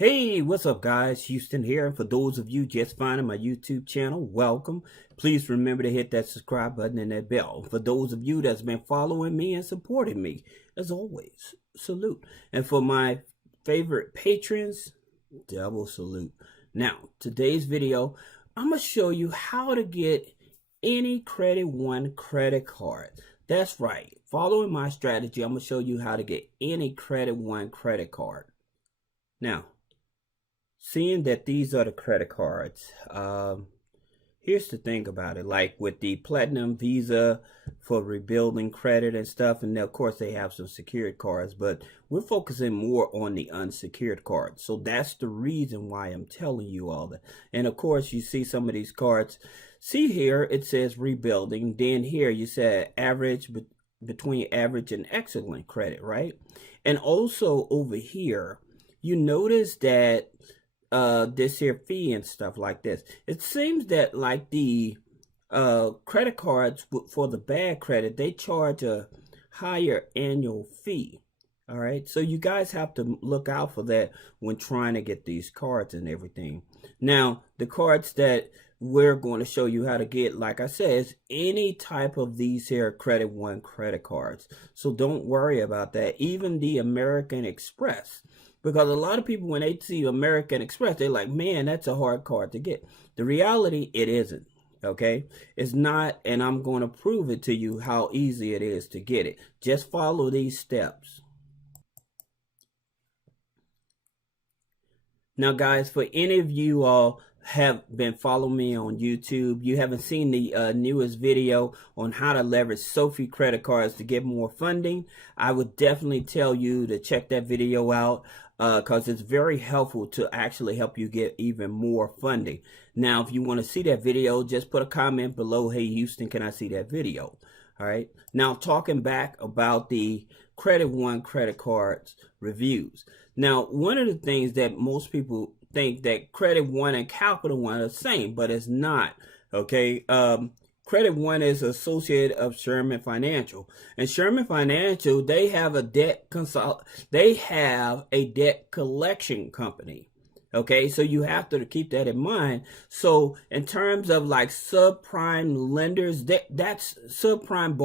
Hey, what's up guys? Houston here. And for those of you just finding my YouTube channel, welcome. Please remember to hit that subscribe button and that bell. For those of you that's been following me and supporting me, as always, salute. And for my favorite patrons, double salute. Now, today's video, I'm going to show you how to get any Credit One credit card. That's right. Following my strategy, I'm going to show you how to get any Credit One credit card. Now, seeing that these are the credit cards, here's the thing about it. Like with the Platinum Visa for rebuilding credit and stuff, and of course they have some secured cards, but we're focusing more on the unsecured cards. So that's the reason why I'm telling you all that. And of course you see some of these cards. See here it says rebuilding. Then here you said average, between average and excellent credit, right? And also over here you notice that this here fee and stuff like this. It seems that like the credit cards for the bad credit, they charge a higher annual fee. All right, so you guys have to look out for that when trying to get these cards and everything. Now, the cards that we're going to show you how to get, like I said, is any type of these here Credit One credit cards. So don't worry about that. Even the American Express. Because a lot of people, when they see American Express, they're like, man, that's a hard card to get. The reality, it isn't, okay? It's not, and I'm going to prove it to you how easy it is to get it. Just follow these steps. Now, guys, for any of you all have been following me on YouTube, you haven't seen the newest video on how to leverage Sophie credit cards to get more funding, I would definitely tell you to check that video out because it's very helpful to actually help you get even more funding. Now, if you want to see that video, just put a comment below, hey, Houston, can I see that video? All right. Now, talking back about the Credit One credit cards reviews. Now, one of the things that most people think that Credit One and Capital One are the same, but it's not. Okay. Credit One is associate of Sherman Financial, and Sherman Financial, they have a debt collection company. Okay, so you have to keep that in mind. So in terms of like subprime lenders, that's subprime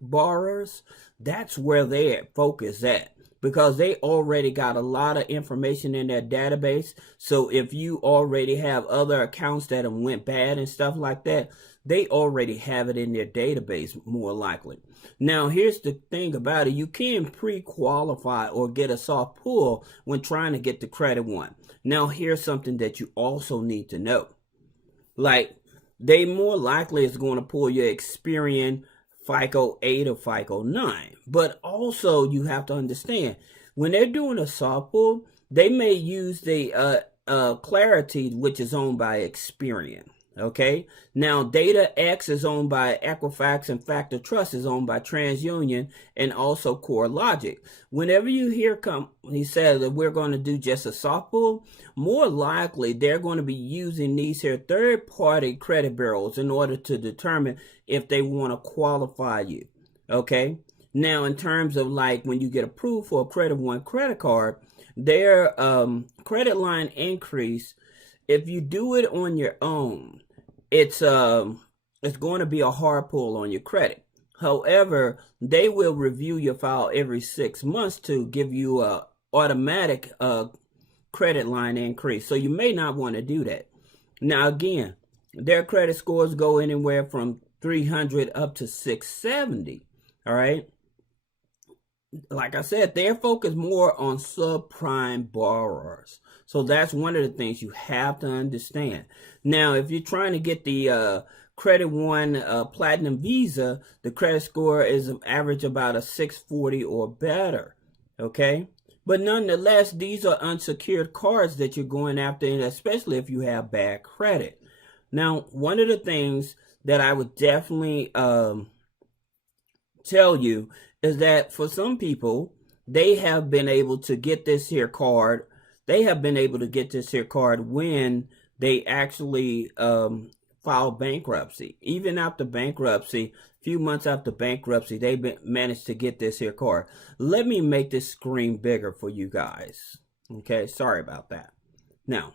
borrowers, that's where they focus at, because they already got a lot of information in their database. So if you already have other accounts that have went bad and stuff like that, they already have it in their database, more likely. Now, here's the thing about it. You can pre-qualify or get a soft pull when trying to get the Credit One. Now, here's something that you also need to know. Like, they more likely is going to pull your Experian FICO 8 or FICO 9. But also, you have to understand, when they're doing a soft pull, they may use the Clarity, which is owned by Experian. Okay, now Data X is owned by Equifax, and Factor Trust is owned by TransUnion and also CoreLogic. Whenever you hear he says that we're going to do just a soft pull, more likely they're going to be using these here third-party credit bureaus in order to determine if they want to qualify you. Okay, now in terms of like when you get approved for a Credit One credit card, their credit line increase, if you do it on your own, it's going to be a hard pull on your credit. However, they will review your file every 6 months to give you a automatic credit line increase. So you may not want to do that. Now, again, their credit scores go anywhere from 300 up to 670. All right. Like I said, they're focused more on subprime borrowers. So that's one of the things you have to understand. Now, if you're trying to get the Credit One Platinum Visa, the credit score is average about a 640 or better. Okay? But nonetheless, these are unsecured cards that you're going after, and especially if you have bad credit. Now, one of the things that I would definitely tell you is that for some people, they have been able to get this here card. They have been able to get this here card when they actually file bankruptcy. Even after bankruptcy, a few months after bankruptcy, they managed to get this here card. Let me make this screen bigger for you guys. Okay, sorry about that. Now,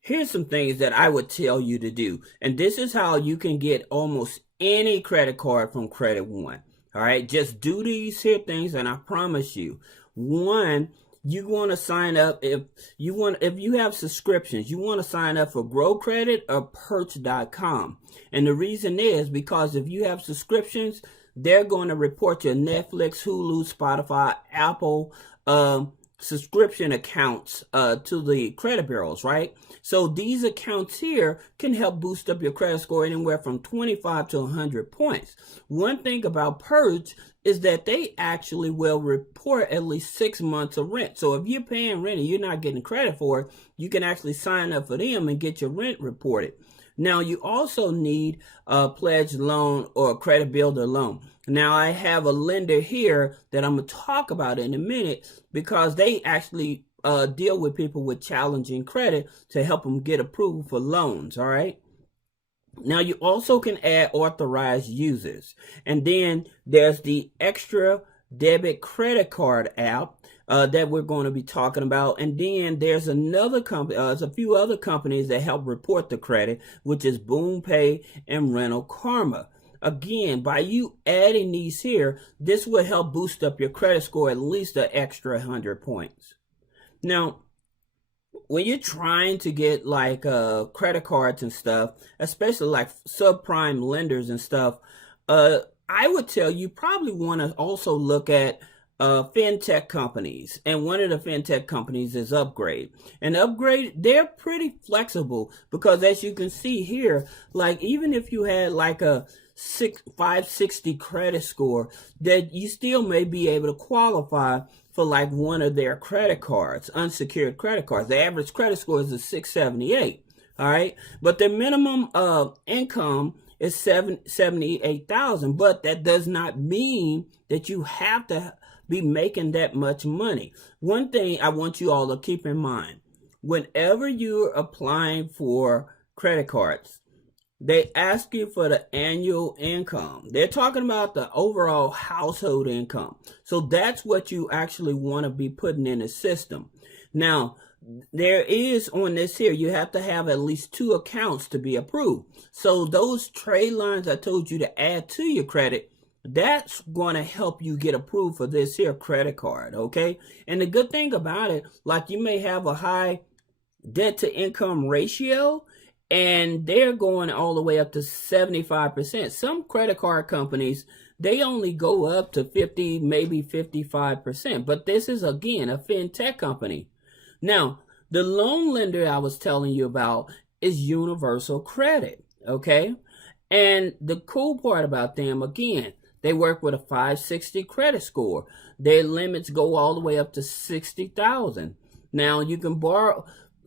here's some things that I would tell you to do. And this is how you can get almost any credit card from Credit One. All right, just do these here things, and I promise you, one, you want to sign up if you have subscriptions, you want to sign up for Grow Credit or Perch.com. And the reason is because if you have subscriptions, they're going to report your Netflix, Hulu, Spotify, Apple subscription accounts to the credit bureaus, right? So these accounts here can help boost up your credit score anywhere from 25 to 100 points. One thing about Purge is that they actually will report at least 6 months of rent. So if you're paying rent and you're not getting credit for it, you can actually sign up for them and get your rent reported. Now, you also need a pledged loan or a credit builder loan. Now, I have a lender here that I'm going to talk about in a minute because they actually deal with people with challenging credit to help them get approval for loans, all right? Now, you also can add authorized users. And then there's the extra debit credit card app that we're going to be talking about. And then there's another company, there's a few other companies that help report the credit, which is Boom Pay and Rental Karma. Again, by you adding these here, this will help boost up your credit score at least an extra 100 points. Now, when you're trying to get like credit cards and stuff, especially like subprime lenders and stuff, I would tell you probably want to also look at fintech companies. And one of the fintech companies is Upgrade. And Upgrade, they're pretty flexible because as you can see here, like even if you had like a 560 credit score, that you still may be able to qualify for like one of their credit cards, unsecured credit cards. The average credit score is a 678. All right. But the minimum income is $78,000. But that does not mean that you have to be making that much money. One thing I want you all to keep in mind, whenever you're applying for credit cards, they ask you for the annual income. They're talking about the overall household income. So that's what you actually want to be putting in the system. Now, there is on this here, you have to have at least 2 accounts to be approved. So those trade lines I told you to add to your credit, that's going to help you get approved for this here credit card, okay? And the good thing about it, like you may have a high debt to income ratio, and they're going all the way up to 75%. Some credit card companies, they only go up to 50, maybe 55%. But this is, again, a fintech company. Now, the loan lender I was telling you about is Universal Credit, okay? And the cool part about them, again, they work with a 560 credit score. Their limits go all the way up to 60,000. Now, you can borrow...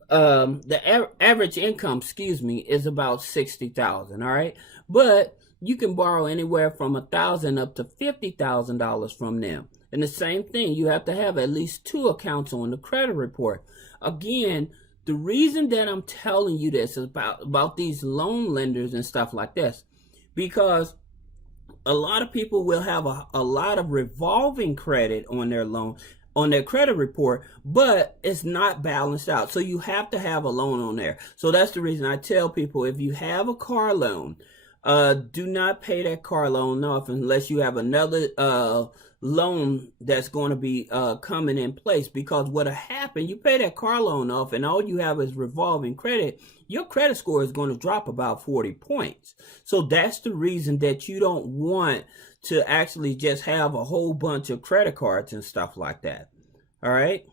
the average income, is about 60,000. All right, but you can borrow anywhere from $1,000 up to $50,000 from them. And the same thing, you have to have at least 2 accounts on the credit report. Again, the reason that I'm telling you this is about these loan lenders and stuff like this, because a lot of people will have a lot of revolving credit on their loan, on their credit report, but it's not balanced out. So you have to have a loan on there. So that's the reason I tell people, if you have a car loan, do not pay that car loan off unless you have another loan that's going to be coming in place. Because what'll happen, you pay that car loan off and all you have is revolving credit, your credit score is going to drop about 40 points. So that's the reason that you don't want to actually just have a whole bunch of credit cards and stuff like that. All right.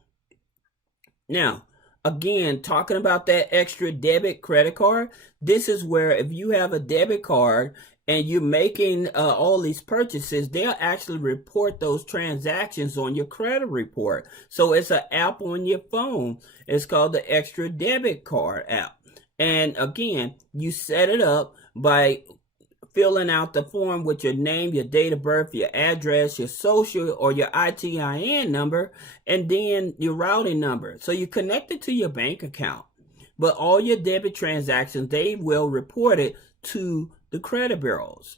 Now, again, talking about that extra debit credit card, this is where if you have a debit card and you're making all these purchases, they'll actually report those transactions on your credit report. So it's an app on your phone. It's called the Extra Debit Card app. And again, you set it up by filling out the form with your name, your date of birth, your address, your social or your ITIN number, and then your routing number. So you connect it to your bank account. But all your debit transactions, they will report it to the credit bureaus.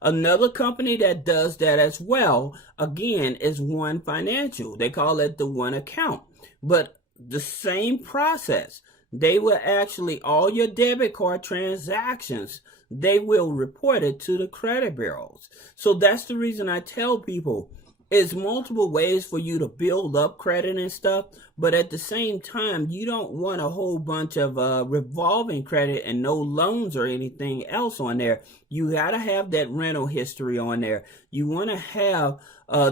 Another company that does that as well, again, is One Financial. They call it the One Account. But the same process. They will actually, all your debit card transactions, they will report it to the credit bureaus. So that's the reason I tell people, it's multiple ways for you to build up credit and stuff, but at the same time, you don't want a whole bunch of revolving credit and no loans or anything else on there. You got to have that rental history on there. You want to have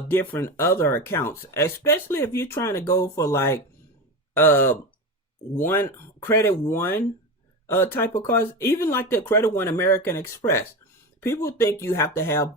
different other accounts, especially if you're trying to go for like one Credit One type of cards, even like the Credit One American Express. People think you have to have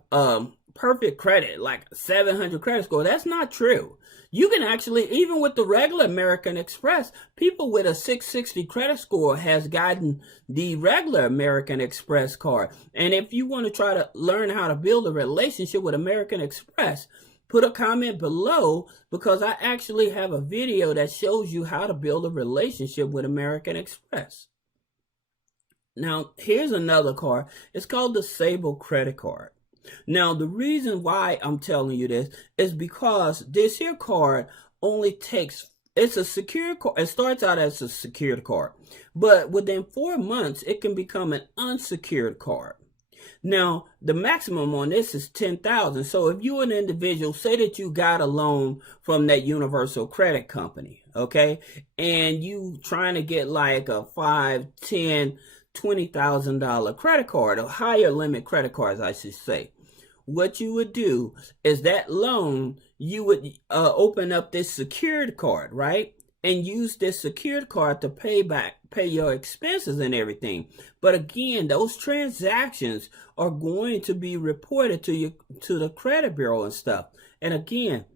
perfect credit, like 700 credit score. That's not true. You can actually, even with the regular American Express, people with a 660 credit score has gotten the regular American Express card. And if you want to try to learn how to build a relationship with American Express, put a comment below, because I actually have a video that shows you how to build a relationship with American Express. Now, here's another card. It's called the Sable credit card. Now, the reason why I'm telling you this is because this here card only takes, it's a secure card. It starts out as a secured card, but within 4 months, it can become an unsecured card. Now, the maximum on this is $10,000. So if you're an individual, say that you got a loan from that universal credit company, okay, and you trying to get like a $5, $10, $20,000 credit card, or higher limit credit cards, I should say. What you would do is that loan, you would open up this secured card, right? And use this secured card to pay your expenses and everything. But again, those transactions are going to be reported to the credit bureau and stuff. And again,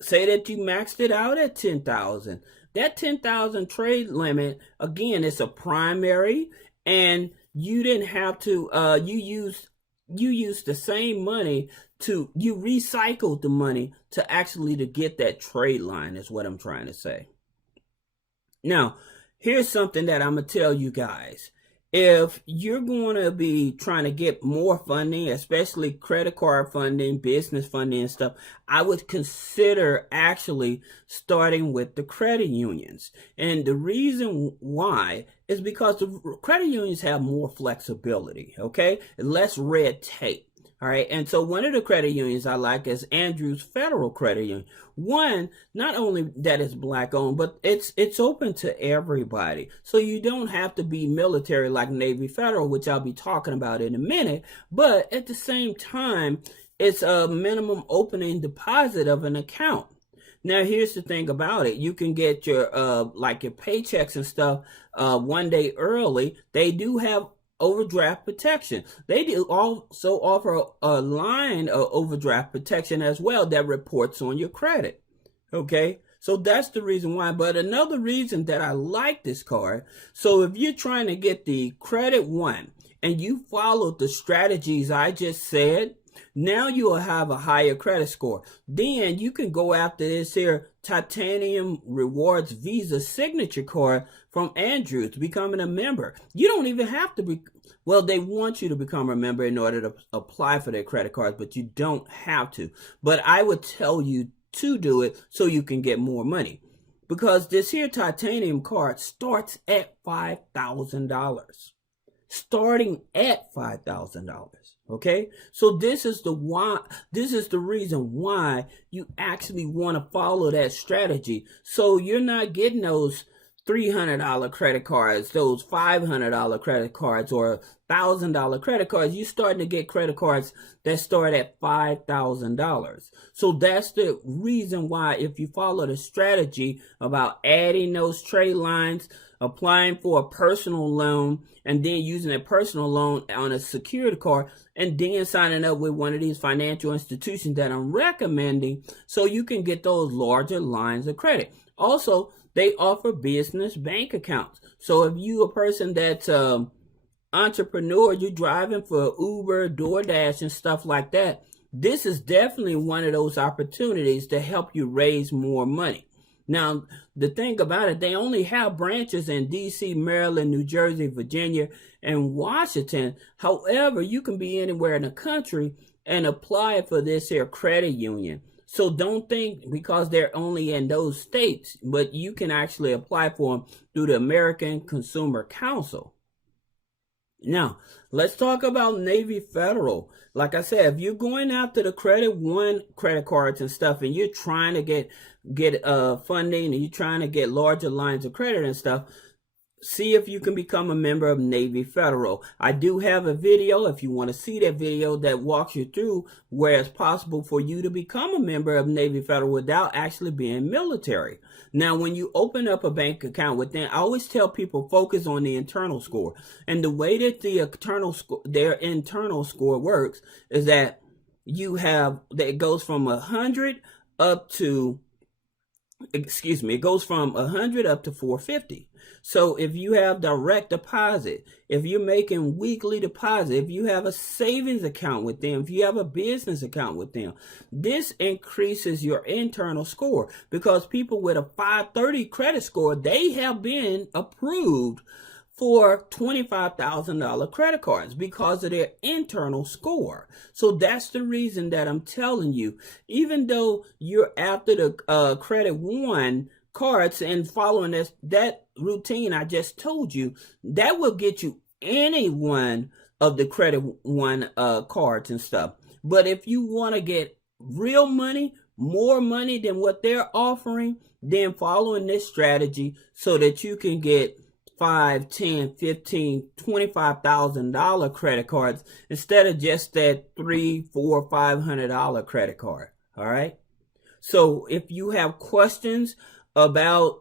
say that you maxed it out at 10,000. That 10,000 trade limit, again, it's a primary, and you didn't have to you used the same money you recycled the money to actually to get that trade line, is what I'm trying to say. Now, here's something that I'm going to tell you guys. If you're going to be trying to get more funding, especially credit card funding, business funding and stuff, I would consider actually starting with the credit unions. And the reason why is because the credit unions have more flexibility, okay? Less red tape. All right, and so one of the credit unions I like is Andrews Federal Credit Union. One, not only that it's black owned, but it's open to everybody. So you don't have to be military like Navy Federal, which I'll be talking about in a minute. But at the same time, it's a minimum opening deposit of an account. Now, here's the thing about it. You can get your like your paychecks and stuff 1 day early. They do have overdraft protection. They do also offer a line of overdraft protection as well that reports on your credit. Okay, so that's the reason why. But another reason that I like this card, so if you're trying to get the Credit One and you follow the strategies I just said, now you will have a higher credit score. Then you can go after this here Titanium Rewards Visa Signature Card from Andrews, becoming a member. You don't even have to be, well, they want you to become a member in order to apply for their credit cards, but you don't have to. But I would tell you to do it so you can get more money. Because this here titanium card starts at $5,000. Starting at $5,000. Okay, so this is the reason why you actually want to follow that strategy. So you're not getting those $300 credit cards, those $500 credit cards, or $1,000 credit cards. You're starting to get credit cards that start at $5,000. So that's the reason why, if you follow the strategy about adding those trade lines, applying for a personal loan, and then using a personal loan on a secured card, and then signing up with one of these financial institutions that I'm recommending, so you can get those larger lines of credit. Also, they offer business bank accounts. So if you a person that's entrepreneur, you're driving for Uber, DoorDash, and stuff like that, this is definitely one of those opportunities to help you raise more money. Now, the thing about it, they only have branches in DC, Maryland, New Jersey, Virginia, and Washington. However, you can be anywhere in the country and apply for this here credit union. So don't think because they're only in those states, but you can actually apply for them through the American Consumer Council. Now, let's talk about Navy Federal. Like I said, if you're going after the Credit One credit cards and stuff, and you're trying to get funding, and you're trying to get larger lines of credit and stuff, see if you can become a member of Navy Federal. I do have a video, if you want to see that video, that walks you through where it's possible for you to become a member of Navy Federal without actually being military. Now, when you open up a bank account with them, I always tell people focus on the internal score. And the way that their internal score works is that it goes from 100 up to it goes from 100 up to 450. So if you have direct deposit, if you're making weekly deposit, if you have a savings account with them, if you have a business account with them, this increases your internal score, because people with a 530 credit score, they have been approved for $25,000 credit cards because of their internal score. So that's the reason that I'm telling you, even though you're after the Credit One cards and following that routine I just told you, that will get you any one of the Credit One cards and stuff. But if you want to get real money, more money than what they're offering, then following this strategy so that you can get $5, $10, $15, $25,000 credit cards instead of just that $300, $400, $500 credit card. All right. So if you have questions about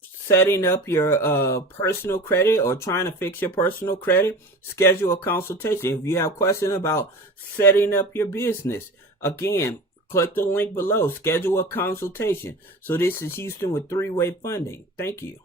setting up your personal credit or trying to fix your personal credit, schedule a consultation. If you have questions about setting up your business, again, click the link below. Schedule a consultation. So this is Houston with 3-Way Funding. Thank you.